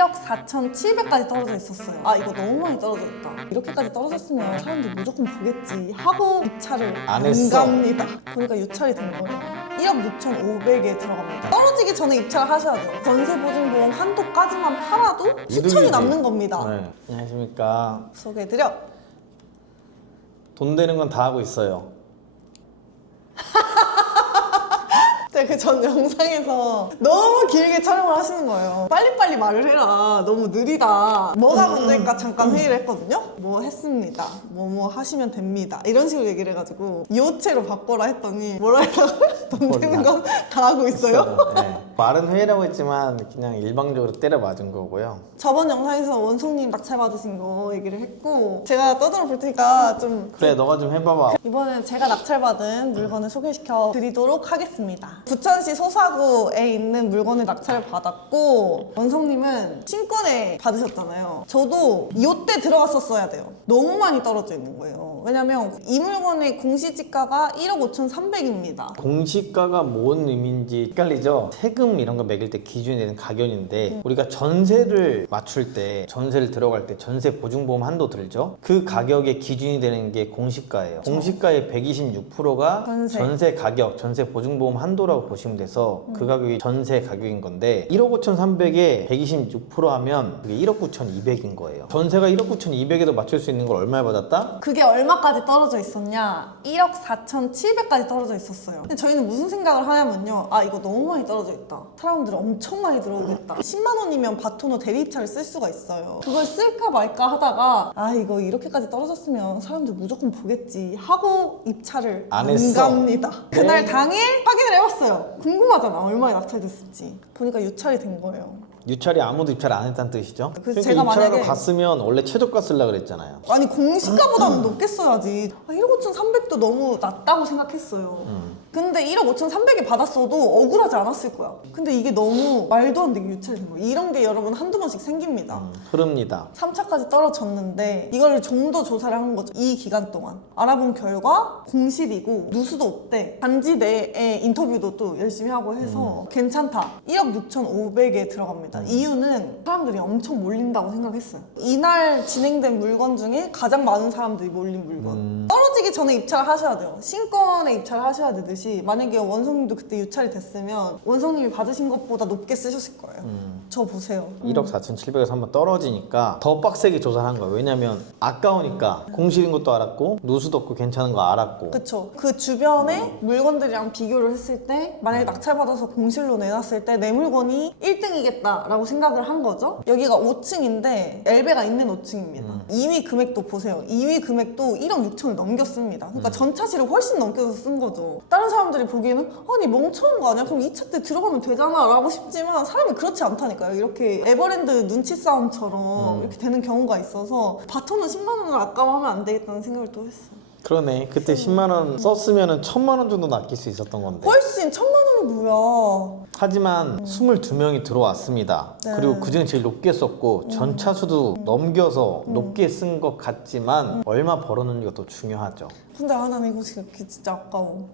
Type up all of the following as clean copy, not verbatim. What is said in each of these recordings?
1억 4,700까지 떨어져 있었어요. 아 이거 너무 많이 떨어져 있다. 이렇게까지 떨어졌으면 사람들 무조건 보겠지 하고 입찰을 안 했어. 갑니다. 보니까 유찰이 된 거예요. 1억 6,500에 들어갑니다. 떨어지기 전에 입찰을 하셔야 돼요. 전세보증보험 한도까지만 팔아도 수천이 이득이지. 남는 겁니다. 네. 안녕하십니까. 소개해드려. 돈 되는 건 다 하고 있어요. 제가 그 전 영상에서 너무 길게 촬영을 하시는 거예요. 빨리빨리 말을 해라. 너무 느리다. 뭐가 문제일까 잠깐 회의를 했거든요. 뭐 했습니다. 뭐 하시면 됩니다. 이런 식으로 얘기를 해가지고 요체로 바꿔라 했더니 뭐라 해라고? 돈 되는 건 다 하고 있어요. 네. 말은 회의라고 했지만 그냥 일방적으로 때려 맞은 거고요. 저번 영상에서 원송님 낙찰 받으신 거 얘기를 했고 제가 떠들어 볼 테니까 좀 그래 너가 좀 해봐봐. 이번엔 제가 낙찰받은 물건을 소개시켜 드리도록 하겠습니다. 부천시 소사구에 있는 물건을 낙찰을 받았고 원성님은 신권에 받으셨잖아요. 저도 이때 들어갔었어야 돼요. 너무 많이 떨어져 있는 거예요. 왜냐면 이 물건의 공시지가가 1억 5,300입니다. 공시가가 뭔 의미인지 헷갈리죠? 세금 이런 거 매길 때 기준이 되는 가격인데 우리가 전세를 맞출 때 전세를 들어갈 때 전세 보증보험 한도 들죠? 그 가격의 기준이 되는 게 공시가예요. 공시가의 126%가 전세 가격, 전세 보증보험 한도라고 보시면 돼서 그 가격이 전세 가격인 건데 1억 5,300에 126% 하면 그게 1억 9,200인 거예요. 전세가 1억 9,200에도 맞출 수 있는 걸 얼마에 받았다? 그게 얼마까지 떨어져 있었냐? 1억 4,700까지 떨어져 있었어요. 근데 저희는 무슨 생각을 하냐면요. 아 이거 너무 많이 떨어져 있다. 사람들이 엄청 많이 들어오겠다. 10만 원이면 바토노 대리입찰을 쓸 수가 있어요. 그걸 쓸까 말까 하다가 아 이거 이렇게까지 떨어졌으면 사람들 무조건 보겠지 하고 입찰을 안 했어. 갑니다. 그날 당일 확인을 해봤어요. 궁금하잖아. 얼마에 낙찰됐을지. 보니까 유찰이 된 거예요. 유찰이 아무도 입찰 안 했다는 뜻이죠? 그래서 그러니까 제가 입찰하러 만약에 갔으면 원래 최저가 쓰려고 그랬잖아요. 아니 공시가보다는 높게 써야지. 아, 1억 5,300도 너무 낮다고 생각했어요. 근데 1억 5,300에 받았어도 억울하지 않았을 거야. 근데 이게 너무 말도 안 되게 유찰이 된 거예요. 이런 게 여러분 한두 번씩 생깁니다. 흐릅니다. 3차까지 떨어졌는데 이걸 좀 더 조사를 한 거죠. 이 기간 동안 알아본 결과 공실이고 누수도 없대. 단지 내에 인터뷰도 또 열심히 하고 해서 괜찮다. 1억 6,500에 들어갑니다. 이유는 사람들이 엄청 몰린다고 생각했어요. 이날 진행된 물건 중에 가장 많은 사람들이 몰린 물건. 떨어지기 전에 입찰을 하셔야 돼요. 신권에 입찰을 하셔야 되듯이 만약에 원성님도 그때 유찰이 됐으면 원성님이 받으신 것보다 높게 쓰셨을 거예요. 저 보세요. 1억 4,700에서 한번 떨어지니까 더 빡세게 조사를 한 거예요. 왜냐면 아까우니까 공실인 것도 알았고 누수도 없고 괜찮은 거 알았고. 그쵸. 그 주변에 물건들이랑 비교를 했을 때 만약에 낙찰받아서 공실로 내놨을 때 내 물건이 1등이겠다 라고 생각을 한 거죠. 여기가 5층인데 엘베가 있는 5층입니다. 2위 금액도 보세요. 2위 금액도 1억 6천을 넘겼습니다. 그러니까 전차시를 훨씬 넘겨서 쓴 거죠. 다른 사람들이 보기에는 아니 멍청한 거 아니야? 그럼 2차 때 들어가면 되잖아 라고 싶지만 사람이 그렇지 않다니까요. 이렇게 에버랜드 눈치 싸움처럼 이렇게 되는 경우가 있어서 바토는 10만 원을 아까워하면 안 되겠다는 생각을 또 했어요. 그러네. 그때 10만 원 썼으면 1,000만 원 정도 아낄 수 있었던 건데. 훨씬 1,000만 원이 뭐야. 하지만 22명이 들어왔습니다. 네. 그리고 그중에 제일 높게 썼고 전차수도 넘겨서 높게 쓴 것 같지만 얼마 벌었는지가 더 중요하죠. 근데 나는 이거 진짜 아까워.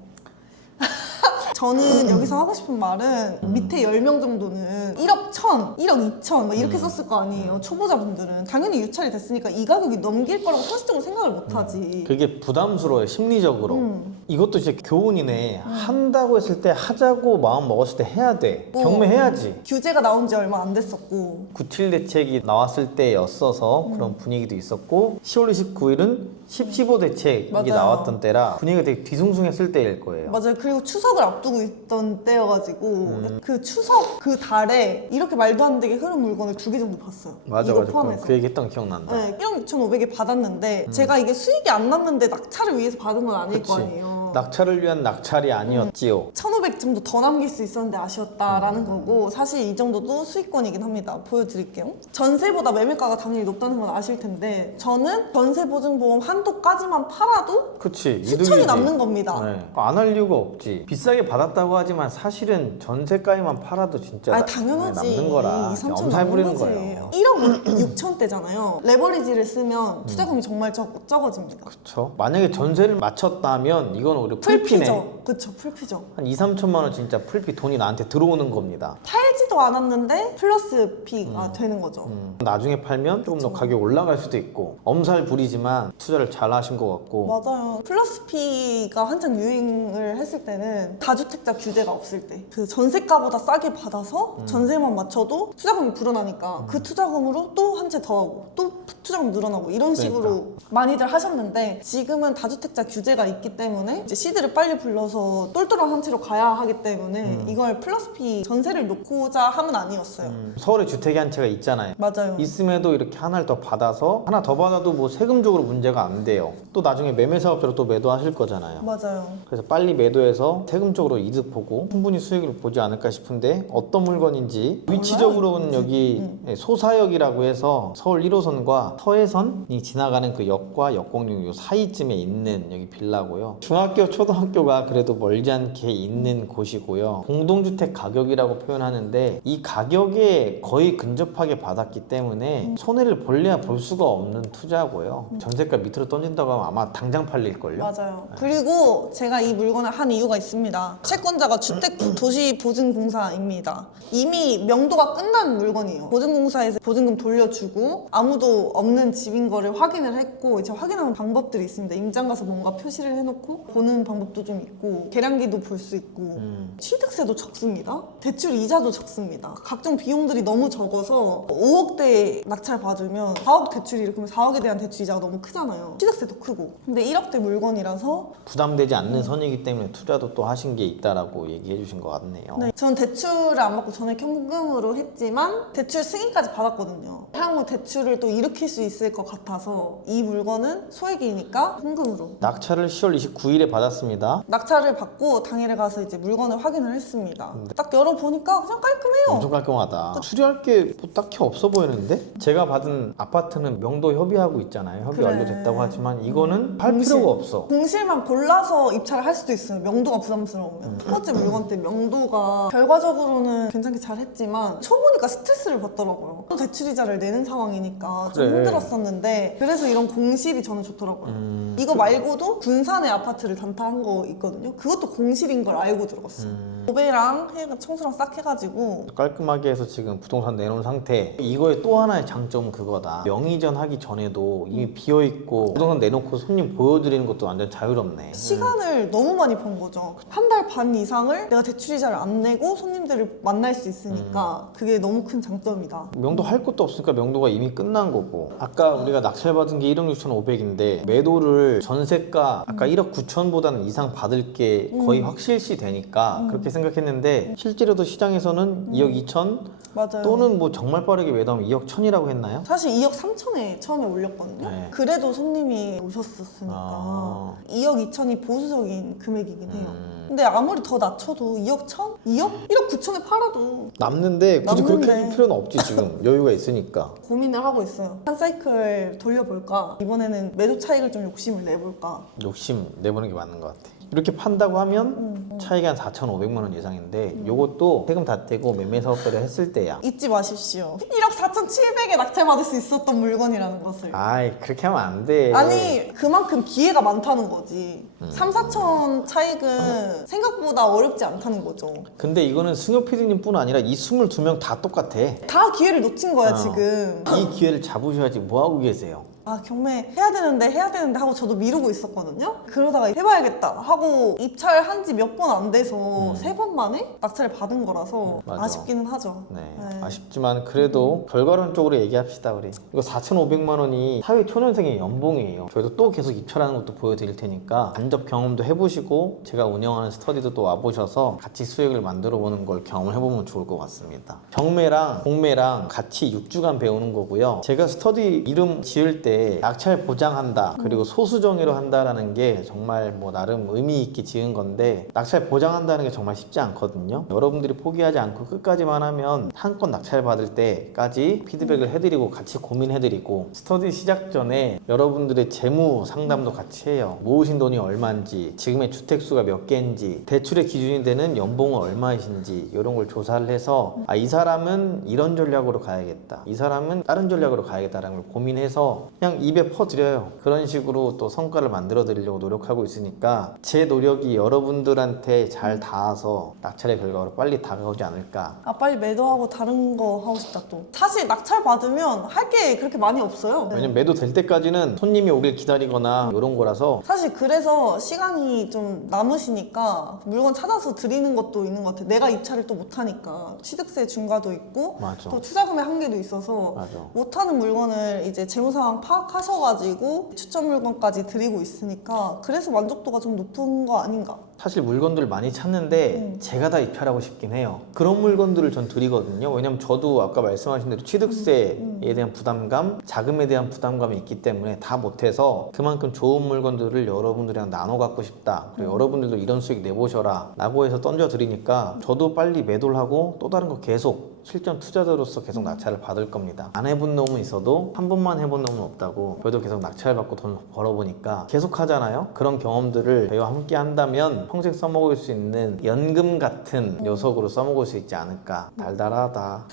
저는 여기서 하고 싶은 말은 밑에 10명 정도는 1억 1천, 1억 2천 막 이렇게 썼을 거 아니에요. 초보자분들은 당연히 유찰이 됐으니까 이 가격이 넘길 거라고 상식적으로 생각을 못하지. 그게 부담스러워요. 심리적으로. 이것도 진짜 교훈이네. 한다고 했을 때 하자고 마음 먹었을 때 해야 돼. 경매해야지. 규제가 나온 지 얼마 안 됐었고 97 대책이 나왔을 때였어서 그런 분위기도 있었고 10월 29일은 10.15 대책이 맞아요. 나왔던 때라 분위기가 되게 뒤숭숭했을 때일 거예요. 맞아요. 그리고 추석을 앞두고 있던 때여가지고 그 추석 그 달에 이렇게 말도 안 되게 흐른 물건을 2개 정도 봤어요. 맞아 이거 맞아. 포함해서. 그 얘기 했던 거 기억난다. 네, 1억 6,500에 받았는데 제가 이게 수익이 안 났는데 낙찰을 위해서 받은 건 아닐 거 아니에요. 낙찰을 위한 낙찰이 아니었지요. 1,500 정도 더 남길 수 있었는데 아쉬웠다라는 거고 사실 이 정도도 수익권이긴 합니다. 보여드릴게요. 전세보다 매매가가 당연히 높다는 건 아실 텐데 저는 전세보증보험 한도까지만 팔아도 그치. 수천이 이득이지. 남는 겁니다. 네. 안 할 이유가 없지. 비싸게 받았다고 하지만 사실은 전세가에만 팔아도 진짜 아니 당연하지. 남는 거라 2, 3천 엄살 부리는 남는 거지. 거예요. 1억 6천대잖아요. 레버리지를 쓰면 투자금이 정말 적어집니다. 그렇죠. 만약에 전세를 맞췄다면 이건 우리 풀피네. 풀피죠. 그쵸, 풀피죠. 한 2, 3천만 원 진짜 풀피 돈이 나한테 들어오는 겁니다. 팔지도 않았는데 플러스 P가 되는 거죠. 나중에 팔면 조금 더 가격이 올라갈 수도 있고 엄살 부리지만 투자를 잘 하신 것 같고. 맞아요. 플러스 P가 한창 유행을 했을 때는 다주택자 규제가 없을 때 그 전세가보다 싸게 받아서 전세만 맞춰도 투자금이 불어나니까 그 투자금으로 또 한 채 더 하고 또 투자금 늘어나고 이런 식으로 그러니까. 많이들 하셨는데 지금은 다주택자 규제가 있기 때문에 이제 시드를 빨리 불러서 똘똘한 한 채로 가야 하기 때문에 이걸 플러스 P 전세를 놓고자 함은 아니었어요. 서울에 주택이 한 채가 있잖아요. 맞아요. 있음에도 이렇게 하나를 더 받아서 하나 더 받아도 뭐 세금적으로 문제가 안 돼요. 또 나중에 매매 사업자로 또 매도하실 거잖아요. 맞아요. 그래서 빨리 매도해서 세금적으로 이득 보고 충분히 수익을 보지 않을까 싶은데 어떤 물건인지 위치적으로는 여기 소사역이라고 해서 서울 1호선과 서해선이 지나가는 그 역과 역곡역 요 사이쯤에 있는 여기 빌라고요. 중학교, 초등학교가 그래도 멀지 않게 있는 곳이고요. 공동주택 가격이라고 표현하는데 이 가격에 거의 근접하게 받았기 때문에 손해를 볼래야 볼 수가 없는 투자고요. 전세가 밑으로 던진다고 하면 아마 당장 팔릴걸요. 맞아요. 그리고 제가 이 물건을 한 이유가 있습니다. 채권자가 주택도시보증공사입니다. 이미 명도가 끝난 물건이에요. 보증공사에서 보증금 돌려주고 아무도 없는 집인 거를 확인을 했고 이제 확인하는 방법들이 있습니다. 임장 가서 뭔가 표시를 해놓고 보는 방법도 좀 있고 계량기도 볼 수 있고 취득세도 적습니다. 대출 이자도 적습니다. 각종 비용들이 너무 적어서 5억대 낙찰 받으면 4억 대출이 이렇게 하면 4억에 대한 대출 이자가 너무 크잖아요. 취득세도 크고. 근데 1억대 물건이라서 부담되지 않는 선이기 때문에 투자도 또 하신 게 있다라고 얘기해 주신 것 같네요. 네, 전 대출을 안 받고 전액 현금으로 했지만 대출 승인까지 받았거든요. 향후 대출을 또 일으킬 수 있을 것 같아서 이 물건은 소액이니까 현금으로. 낙찰을 10월 29일에 받았습니다. 낙찰을 받고 당일에 가서 이제 물건을 확인을 했습니다. 딱 열어보니까 그냥 깔끔해요. 엄청 깔끔하다. 수리할 게 뭐 딱히 없어 보이는데? 제가 받은 아파트는 명도 협의하고 있잖아요. 협의 그래. 완료됐다고 하지만 이거는 할 공실. 필요가 없어. 공실만 골라서 입찰을 할 수도 있어요. 명도가 부담스러우면. 첫 번째 물건 때 명도가 결과적으로는 괜찮게 잘 했지만 초보니까 스트레스를 받더라고요. 또 대출이자를 내는 상황이니까 좀 그래. 힘들었었는데 그래서 이런 공실이 저는 좋더라고요. 이거 말고도 군산에 아파트를 단타한 거 있거든요. 그것도 공실인 걸 알고 들어갔어요. 도배랑 청소랑 싹 해가지고 깔끔하게 해서 지금 부동산 내놓은 상태. 이거의 또 하나의 장점은 그거다. 명의전 하기 전에도 이미 비어있고 부동산 내놓고 손님 보여드리는 것도 완전 자유롭네. 시간을 너무 많이 번 거죠. 한 달 반 이상을 내가 대출이자를 안 내고 손님들을 만날 수 있으니까 그게 너무 큰 장점이다. 명도 할 것도 없으니까 명도가 이미 끝난 거고 아까 우리가 낙찰받은 게 1억 6,500인데 매도를 전세가 아까 1억 9천보다는 이상 받을 게 거의 확실시 되니까 그렇게 생각했는데 실제로도 시장에서는 2억 2천 맞아요. 또는 뭐 정말 빠르게 매도하면 2억 1천이라고 했나요? 사실 2억 3천에 처음에 올렸거든요. 네. 그래도 손님이 오셨었으니까 아. 2억 2천이 보수적인 금액이긴 해요. 근데 아무리 더 낮춰도 2억 1천? 2억? 1억 9천에 팔아도 남는데 굳이 그렇게 남는데. 할 필요는 없지 지금 여유가 있으니까. 고민을 하고 있어요. 한 사이클 돌려볼까? 이번에는 매도 차익을 좀 욕심을 내볼까? 욕심 내보는 게 맞는 것 같아. 이렇게 판다고 하면 차익이 한 4,500만 원 예상인데 요것도 세금 다 떼고 매매 사업자를 했을 때야. 잊지 마십시오. 1억 4,700에 낙찰받을 수 있었던 물건이라는 것을. 아이 그렇게 하면 안 돼. 아니 그만큼 기회가 많다는 거지. 3, 4천 차익은 생각보다 어렵지 않다는 거죠. 근데 이거는 승엽 PD님 뿐 아니라 이 22명 다 똑같아. 다 기회를 놓친 거야 지금. 이 기회를 잡으셔야지 뭐하고 계세요? 아 경매 해야 되는데 하고 저도 미루고 있었거든요. 그러다가 해봐야겠다 하고 입찰한 지 몇 번 안 돼서 3번 만에 낙찰을 받은 거라서 맞아. 아쉽기는 하죠. 네, 네. 아쉽지만 그래도 결과론적으로 얘기합시다 우리. 이거 4,500만 원이 사회 초년생의 연봉이에요. 저희도 또 계속 입찰하는 것도 보여드릴 테니까 간접 경험도 해보시고 제가 운영하는 스터디도 또 와보셔서 같이 수익을 만들어 보는 걸 경험을 해보면 좋을 것 같습니다. 경매랑 공매랑 같이 6주간 배우는 거고요. 제가 스터디 이름 지을 때 때 낙찰 보장한다 그리고 소수정예로 한다라는 게 정말 뭐 나름 의미 있게 지은 건데 낙찰 보장한다는 게 정말 쉽지 않거든요. 여러분들이 포기하지 않고 끝까지만 하면 한 건 낙찰 받을 때까지 피드백을 해드리고 같이 고민해드리고 스터디 시작 전에 여러분들의 재무 상담도 같이 해요. 모으신 돈이 얼마인지, 지금의 주택수가 몇 개인지, 대출의 기준이 되는 연봉은 얼마이신지 이런 걸 조사를 해서 이 사람은 이런 전략으로 가야겠다, 이 사람은 다른 전략으로 가야겠다라는 걸 고민해서 그냥 입에 퍼드려요. 그런 식으로 또 성과를 만들어 드리려고 노력하고 있으니까 제 노력이 여러분들한테 잘 닿아서 낙찰의 결과로 빨리 다가오지 않을까. 빨리 매도하고 다른 거 하고 싶다 또. 사실 낙찰 받으면 할 게 그렇게 많이 없어요. 왜냐면 매도 될 때까지는 손님이 오길 기다리거나 이런 거라서. 사실 그래서 시간이 좀 남으시니까 물건 찾아서 드리는 것도 있는 것 같아요. 내가 입찰을 또 못하니까 취득세 중과도 있고 맞아. 또 투자금의 한계도 있어서 맞아. 못하는 물건을 이제 재무 상황 파악하셔가지고 추천 물건까지 드리고 있으니까 그래서 만족도가 좀 높은 거 아닌가. 사실 물건들을 많이 찾는데 제가 다 입찰하고 싶긴 해요. 그런 물건들을 전 드리거든요. 왜냐면 저도 아까 말씀하신 대로 취득세에 대한 부담감, 자금에 대한 부담감이 있기 때문에 다 못해서 그만큼 좋은 물건들을 여러분들이랑 나눠 갖고 싶다. 그리고 여러분들도 이런 수익 내보셔라 라고 해서 던져 드리니까 저도 빨리 매도를 하고 또 다른 거 계속 실전 투자자로서 계속 낙찰을 받을 겁니다. 안 해본 놈은 있어도 한 번만 해본 놈은 없다고. 저도 계속 낙찰 받고 돈 벌어보니까 계속 하잖아요. 그런 경험들을 저희와 함께 한다면 평생 써먹을 수 있는 연금 같은 녀석으로 써먹을 수 있지 않을까. 달달하다.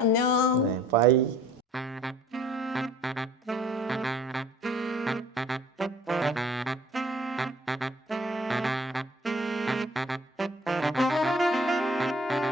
안녕. 네, 빠이.